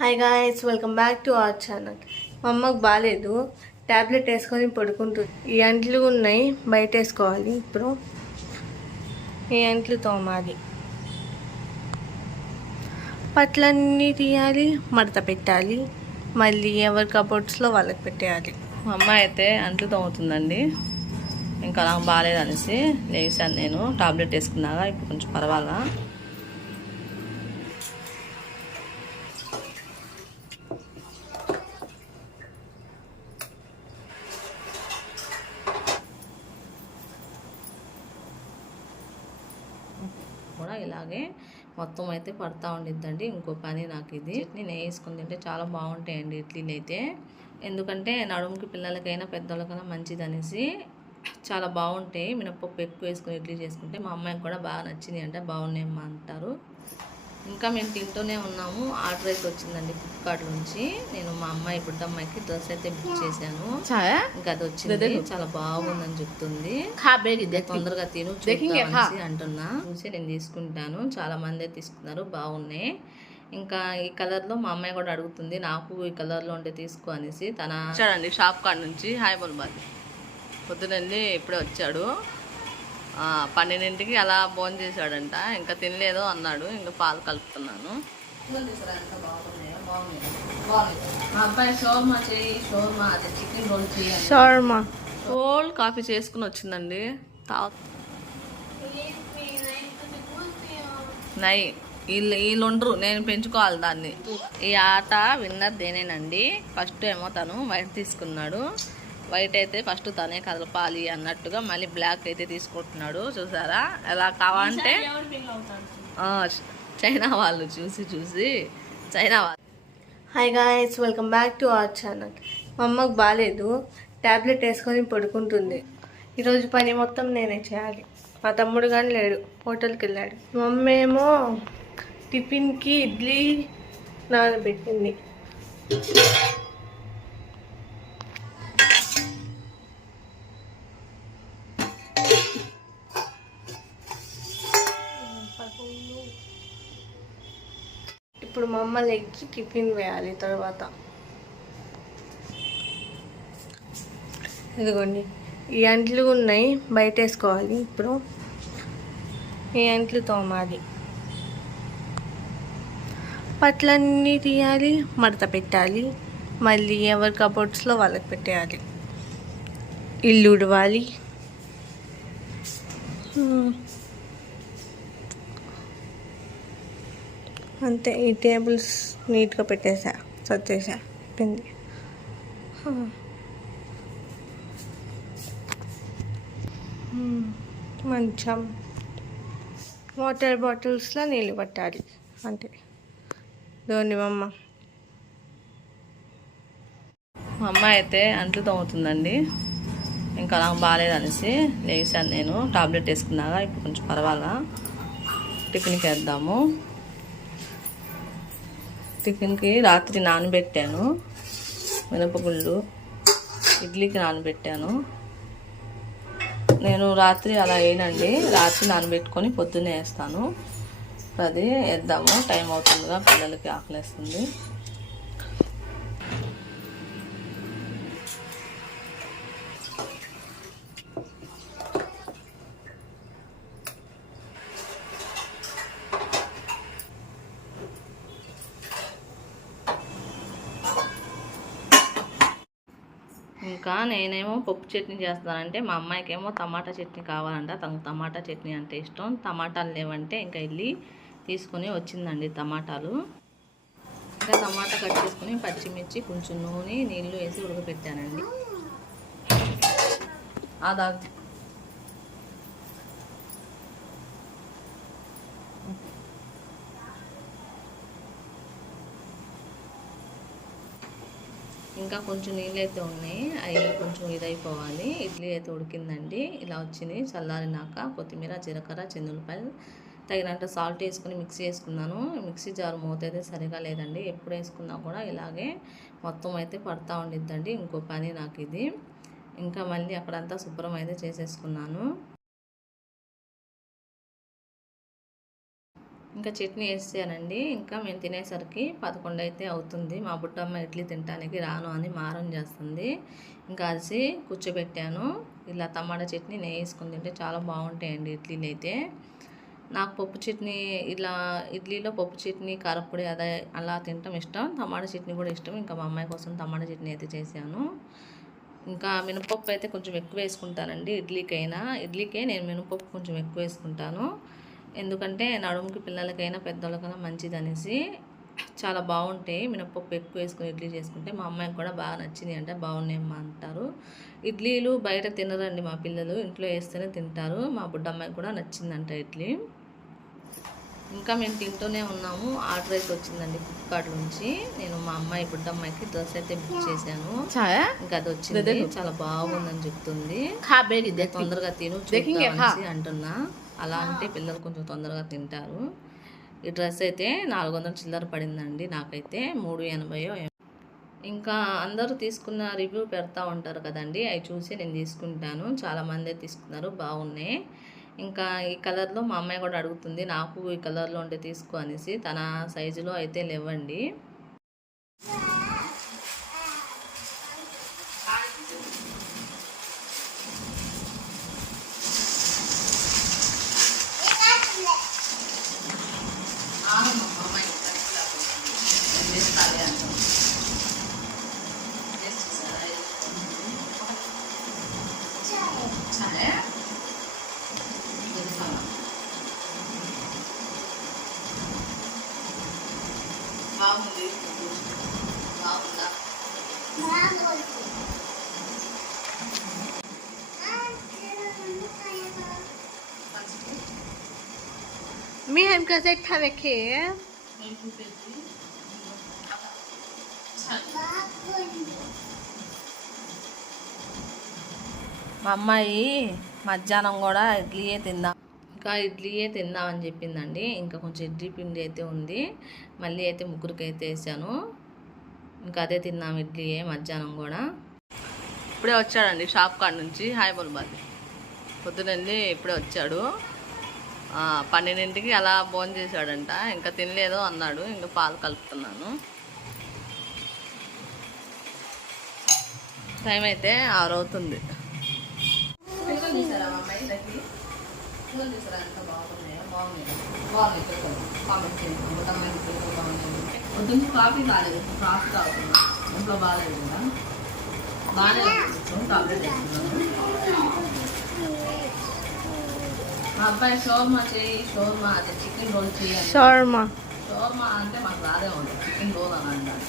Hi guys welcome back to our channel మా అమ్మకు బాగాలేదు ట్యాబ్లెట్ వేసుకొని పడుకుంటుంది ఈ అంట్లు ఉన్నాయి బయట వేసుకోవాలి ఇప్పుడు. ఈ అంట్లు తోమాలి. పట్లన్నీ తీయాలి మడత పెట్టాలి. మళ్ళీ ఎవరి కబోర్డ్స్లో వాళ్ళకి పెట్టేయాలి. మా అమ్మ అయితే అంట్లు తోముతుందండి. ఇంకా నాకు బాగాలేదు అనేసి లేచాను నేను. టాబ్లెట్ వేసుకున్నాక ఇప్పుడు కొంచెం పర్వాలా కూడా ఇలాగే మొత్తం అయితే పడతా ఉండిద్దండి. ఇంకో పని నాకు ఇది చట్నీ నెయ్యి వేసుకుని తింటే చాలా బాగుంటాయండి ఇడ్లీలు అయితే. ఎందుకంటే నడుముకి పిల్లలకైనా పెద్దోళ్ళకైనా మంచిది అనేసి చాలా బాగుంటాయి. మినపప్పు ఎక్కువ వేసుకుని ఇడ్లీ చేసుకుంటే మా అమ్మాయికి కూడా బాగా నచ్చింది అంటే బాగున్నాయమ్మా అంటారు. ఇంకా మేము తింటూనే ఉన్నాము. ఆర్డర్ అయితే వచ్చిందండి ఫ్లిప్కార్ట్ నుంచి. నేను మా అమ్మాయి బుడ్డ అమ్మాయికి డ్రెస్ అయితే బుక్ చేశాను. ఇంకా అది వచ్చింది. చాలా బాగుందని చెప్తుంది. తొందరగా తిను అంటున్నా. చూసి నేను తీసుకుంటాను. చాలా మంది తీసుకున్నారు. బాగున్నాయి. ఇంకా ఈ కలర్లో మా అమ్మాయి కూడా అడుగుతుంది. నాకు ఈ కలర్లో ఉంటే తీసుకో అనేసి తన చూడండి షాప్ కాడ నుంచి. హాయ్ బొల్బాద్ పొద్దునండి ఇప్పుడే వచ్చాడు. పన్నెండింటికి అలా భోజనం చేశాడంట. ఇంకా తినలేదు అన్నాడు. ఇంకా పాలు కలుపుతున్నాను. షోర్మా కోల్డ్ కాఫీ చేసుకుని వచ్చిందండి. తా నై వీళ్ళు వీళ్ళు ఉండరు నేను పెంచుకోవాలి దాన్ని. ఈ ఆట విన్నర్ దేనేనండి? ఫస్ట్ ఏమో తను వైట్ తీసుకున్నాడు. వైట్ అయితే ఫస్ట్ తనే కదలపాలి అన్నట్టుగా మళ్ళీ బ్లాక్ అయితే తీసుకుంటున్నాడు చూసారా? ఎలా కావాలంటే ఆ, చైనా వాళ్ళు చూసి చూసి చైనా వాళ్ళు. Hi guys welcome back to our channel మా అమ్మకు బాగాలేదు ట్యాబ్లెట్ వేసుకొని పడుకుంటుంది. ఈరోజు పని మొత్తం నేనే చేయాలి. మా తమ్ముడు కానీ లేడు హోటల్కి వెళ్ళాడు. మా అమ్మ ఏమో టిఫిన్కి ఇడ్లీ నానబెట్టింది. అమ్మ లెగ్కి టిఫిన్ వేయాలి తర్వాత. ఇదిగోండి. ఈ అంట్లు ఉన్నాయి. బయట వేసుకోవాలి ఇప్పుడు. ఈ అంట్లు తోమాలి. పట్లన్నీ తీయాలి మడత పెట్టాలి. మళ్ళీ ఎవరి కబోర్డ్స్లో వాళ్ళకి పెట్టేయాలి. ఇల్లు ఉడవాలి. అంతే ఈ టేబుల్స్ నీట్గా పెట్టేసా సర్దేసా పిండి మంచం. వాటర్ బాటిల్స్లో నీళ్ళు పట్టాలి అంతే. మమ్మ మా అమ్మ మా అయితే అంట్లు తోముతుందండి. ఇంకా నాకు బాగాలేదనేసి లేచాను నేను. టాబ్లెట్ వేసుకున్నాక ఇప్పుడు కొంచెం పర్వాలా. టిఫిన్కి వేద్దాము. టిఫిన్కి రాత్రి నానబెట్టాను మినపగుళ్ళు ఇడ్లీకి నానబెట్టాను. నేను రాత్రి అలా వేయనండి రాత్రి నానబెట్టుకొని పొద్దున్నే వేస్తాను. అది వేద్దాము. టైం అవుతుందిగా పిల్లలకి ఆకలేస్తుంది. ఇంకా నేనేమో పప్పు చట్నీ చేస్తానంటే మా అమ్మాయికి ఏమో టమాటా చట్నీ కావాలంట. తనకు టమాటా చట్నీ అంటే ఇష్టం. టమాటాలు లేవంటే ఇంకా వెళ్ళి తీసుకొని వచ్చిందండి టమాటాలు. ఇంకా టమాటా కట్ చేసుకుని పచ్చిమిర్చి కొంచెం నూనె నీళ్ళు వేసి ఉడకపెట్టానండి. అదా ఇంకా కొంచెం నీళ్ళు అయితే ఉన్నాయి. అవి కొంచెం ఇదైపోవాలి. ఇడ్లీ అయితే ఉడికిందండి. ఇలా వచ్చింది చల్లారినాక కొత్తిమీర జీలకర్ర చెందులపాయలు తగినంత సాల్ట్ వేసుకుని మిక్సీ వేసుకున్నాను మిక్సీ జారు మూత అయితే సరిగా లేదండి. ఎప్పుడు వేసుకున్నా కూడా ఇలాగే మొత్తం అయితే పడతా ఉండిద్దండి. ఇంకో పని నాకు ఇది. ఇంకా మళ్ళీ అక్కడంతా శుభ్రం అయితే చేసేసుకున్నాను. ఇంకా చట్నీ వేసానండి ఇంకా మేము తినేసరికి పదకొండు అయితే అవుతుంది. మా బుట్టమ్మ ఇడ్లీ తినడానికి రాను అని మారం చేస్తుంది. ఇంకా అరిసి కూర్చోబెట్టాను. ఇలా టమాటా చట్నీ నెయ్యి వేసుకుని తింటే చాలా బాగుంటాయండి ఇడ్లీలు అయితే. నాకు పప్పు చట్నీ ఇలా ఇడ్లీలో పప్పు చట్నీ కారపొడి అదే అలా తినటం ఇష్టం. టమాటా చట్నీ కూడా ఇష్టం. ఇంకా మా అమ్మాయి కోసం టమాటా చట్నీ అయితే చేశాను. ఇంకా మినపప్పు అయితే కొంచెం ఎక్కువ వేసుకుంటానండి ఇడ్లీకైనా. ఇడ్లీకే నేను మినపప్పు కొంచెం ఎక్కువ వేసుకుంటాను. ఎందుకంటే నడుముకి పిల్లలకైనా పెద్దోళ్ళకైనా మంచిది అనేసి చాలా బాగుంటాయి. మినప్పప్పు ఎక్కువ వేసుకుని ఇడ్లీ చేసుకుంటే మా అమ్మాయికి కూడా బాగా నచ్చింది అంటే బాగున్నాయమ్మా అంటారు. ఇడ్లీలు బయట తినరండి మా పిల్లలు ఇంట్లో వేస్తేనే తింటారు. మా బుడ్డమ్మాయికి కూడా నచ్చిందంట ఇడ్లీ. ఇంకా మేము తింటూనే ఉన్నాము. ఆర్డర్ అయితే వచ్చిందండి ఫ్లిప్కార్ట్ నుంచి. నేను మా అమ్మాయి బుడ్డమ్మాయికి డ్రెస్ అయితే బుక్ చేశాను. ఇంకా అది వచ్చింది. చాలా బాగుందని చెప్తుంది. తొందరగా తిను అంటున్నా. అలా అంటే పిల్లలు కొంచెం తొందరగా తింటారు. ఈ డ్రెస్ అయితే నాలుగు వందల చిల్లర పడిందండి నాకైతే మూడు ఎనభైయో ఇంకా అందరూ తీసుకున్న రివ్యూ పెడతా ఉంటారు కదండి అవి చూసి నేను తీసుకుంటాను. చాలామంది తీసుకున్నారు బాగున్నాయి. ఇంకా ఈ కలర్లో మా అమ్మాయి కూడా అడుగుతుంది నాకు ఈ కలర్లో ఉంటే తీసుకో అనేసి. తన సైజులో అయితే లేవండి. బాగుంది బాగుందా मी हम कैसे ठा रखे మా అమ్మాయి మధ్యాహ్నం కూడా ఇడ్లీయే తిందాం ఇంకా ఇడ్లీయే తిందామని చెప్పిందండి. ఇంకా కొంచెం ఇడ్లీ పిండి అయితే ఉంది. మళ్ళీ అయితే ముగ్గురికి అయితే వేసాను. ఇంకా అదే తిన్నాం ఇడ్లీయే మధ్యాహ్నం కూడా. ఇప్పుడే వచ్చాడండి షాప్ కాడ నుంచి. హాయ్ బొల్బాలి. పొద్దునండి ఇప్పుడే వచ్చాడు. పన్నెండింటికి అలా భోజనం చేశాడంట. ఇంకా తినలేదు అన్నాడు. ఇంకా పాలు కలుపుతున్నాను. టైం అయితే ఆరు అవుతుంది ముందు తీసుకురాంత బాగున్నాయా బాగున్నాయి బాగున్నాయి కామెంట్ చేయండి మొత్తం బాగున్నాయి పొద్దున్న కాఫీ బాగాలేదు కాఫీ తాగుతున్నాం ఇంట్లో బాగాలేదు కదా బాగానే టాబ్లెట్ మా అబ్బాయి షోర్మా చేయి షోర్మా అదే చికెన్ రోల్ చేయాలి షోర్మా షోర్మా అంటే మాకు రాదే ఉండదు చికెన్ రోల్ అని అంటారు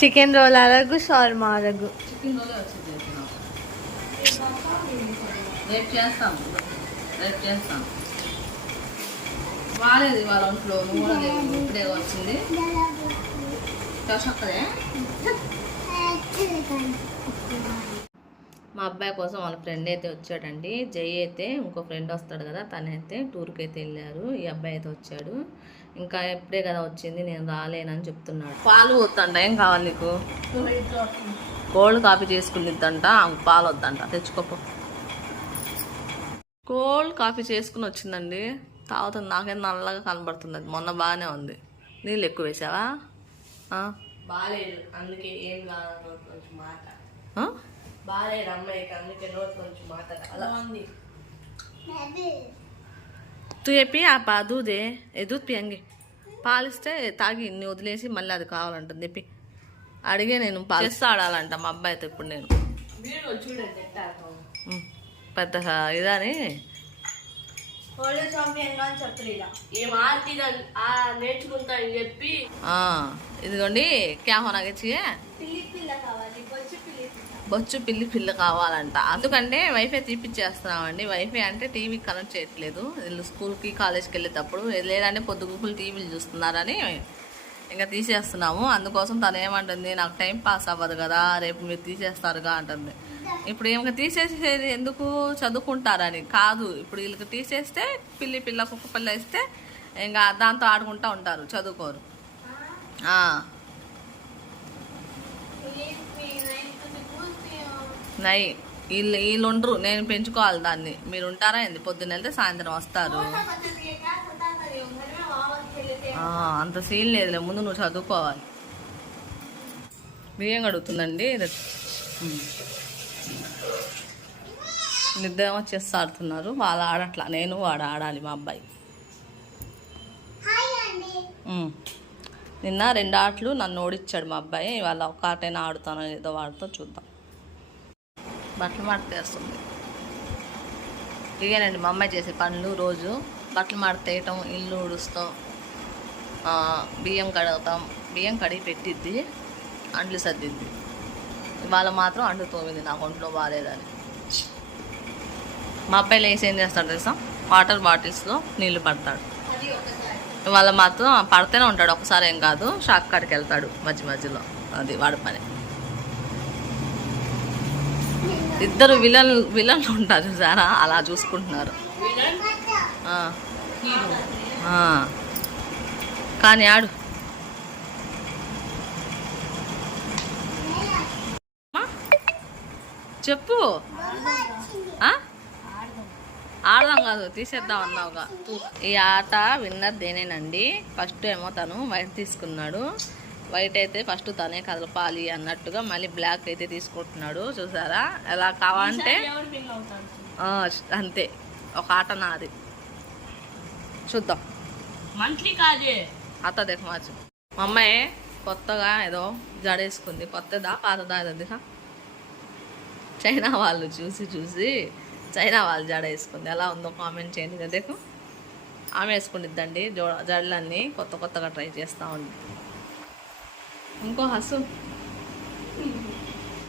చికెన్ రోల్ అరగు షోర్మా అరగు చికెన్ రోలే వచ్చింది రేపు చేస్తాము రేపు చేస్తాం. బాగాలేదు వాళ్ళ ఒంట్లో ఇప్పుడే వచ్చింది. మా అబ్బాయి కోసం వాళ్ళ ఫ్రెండ్ అయితే వచ్చాడండి. జై అయితే ఇంకో ఫ్రెండ్ వస్తాడు కదా తనైతే టూర్కి అయితే వెళ్ళారు. ఈ అబ్బాయి అయితే వచ్చాడు. ఇంకా ఎప్పుడే కదా వచ్చింది నేను రాలేనని చెప్తున్నాడు. పాలు వద్దంట ఏం కావాలి నీకు? కోల్డ్ కాఫీ చేసుకునిద్దంట పాలు వద్దంట తెచ్చుకోపో. కోల్డ్ కాఫీ చేసుకుని వచ్చిందండి. తాగుతుంది నాకేం నల్లగా కనబడుతుంది అది మొన్న బాగానే ఉంది. నీళ్ళు ఎక్కువ వేసావా? ఆ? బాగాలేదు. అందుకే ఏం కాదు మాట. ఆ? బాగాలేదు అమ్మాయికి అందుకే నోట్ నుంచి మాట అలా ఉంది. తు చెప్పి ఆ పా దూదే. ఏ దూద్ పియంగి పాలిస్తే తాగి ఇన్ని వదిలేసి మళ్ళీ అది కావాలంటుంది. చెప్పి అడిగే నేను చెస్ ఆడాలంట మా అబ్బాయితో ఇప్పుడు నేను. చూడండి పెద్ద ఇదని. ఇదిగోండి క్యా హోనా గచ్చియే? పిల్లి పిల్ల కావాలి బొచ్చు పిల్లి పిల్ల కావాలంట. అందుకంటే వైఫై తీపిచ్చేస్తున్నామండి. వైఫై అంటే టీవీ కనెక్ట్ చేయట్లేదు. వీళ్ళు స్కూల్కి కాలేజ్కి వెళ్ళేటప్పుడు లేదంటే పొద్దుగుకులు టీవీలు చూస్తున్నారని ఇంకా తీసేస్తున్నాము. అందుకోసం తను ఏమంటుంది నాకు టైం పాస్ అవ్వదు కదా రేపు మీరు తీసేస్తారుగా అంటుంది. ఇప్పుడు ఏమైనా తీసేసేది ఎందుకు? చదువుకుంటారని. కాదు ఇప్పుడు వీళ్ళకి తీసేస్తే పిల్లి పిల్ల కుక్క పిల్ల వేస్తే ఇంకా దాంతో ఆడుకుంటూ ఉంటారు చదువుకోరు. నై వీళ్ళు వీళ్ళు ఉండరు. నేను పెంచుకోవాలి దాన్ని. మీరు ఉంటారా ఏంది? పొద్దున్న వెళ్తే సాయంత్రం వస్తారు. అంత సీన్ లేదులే. ముందు నువ్వు చదువుకోవాలి. బియ్యం కడుగుతుందండి. నిద్రేమో చెస్ ఆడుతున్నారు. వాళ్ళు ఆడట్లా. నేను వాడు ఆడాలి మా అబ్బాయి. నిన్న రెండు ఆటలు నన్ను ఓడిచ్చాడు మా అబ్బాయి. ఇవాళ ఒక ఆటైనా ఆడుతానో ఏదో వాడితో చూద్దాం. బట్టలు మాడతేస్తుంది. ఇవేనండి మా అమ్మాయి చేసే పనులు రోజు. బట్టలు మాడతేయటం ఇల్లు ఊడుస్తాం. బియ్యం కడుగుతాం బియ్యం కడిగి పెట్టిద్ది. అంట్లు సర్దిద్ది. ఇవాళ మాత్రం అంట్లు తోమింది నాకు ఒంట్లో బాగాలేదని మా అబ్బాయి లేచి ఏం చేస్తాడు తెలుసా? వాటర్ బాటిల్స్లో నీళ్ళు పడతాడు. ఇవాళ మాత్రం పడితేనే ఉంటాడు ఒకసారి ఏం కాదు. షాక్ కాడికి వెళ్తాడు మధ్య మధ్యలో. అది వాడి పని. ఇద్దరు విలన్ విలన్లు ఉంటారు సారా అలా చూసుకుంటున్నారు. కానీ ఆడు? చెప్పు? ఆడదాం కాదు తీసేద్దాం అన్నావుగా. ఈ ఆట విన్నర్ దేనేనండి? ఫస్ట్ ఏమో తను వైట్ తీసుకున్నాడు. వైట్ అయితే ఫస్ట్ తనే కదలపాలి అన్నట్టుగా మళ్ళీ బ్లాక్ అయితే తీసుకుంటున్నాడు. చూసారా? ఎలా కావాలంటే అంతే. ఒక ఆట నాది. చూద్దాం. మంత్లీ కాదే అత్త దేఖ మార్చు మా అమ్మాయి కొత్తగా ఏదో జడేసుకుంది. కొత్తదా పాతదా అది చైనా వాళ్ళు చూసి చూసి చైనా వాళ్ళు జడ వేసుకుంది. ఎలా ఉందో కామెంట్ చేయండి. కదా దేకు ఆమె వేసుకుంటుందండి జో జడలన్నీ కొత్త కొత్తగా ట్రై చేస్తూ ఉంది. ఇంకో హసు.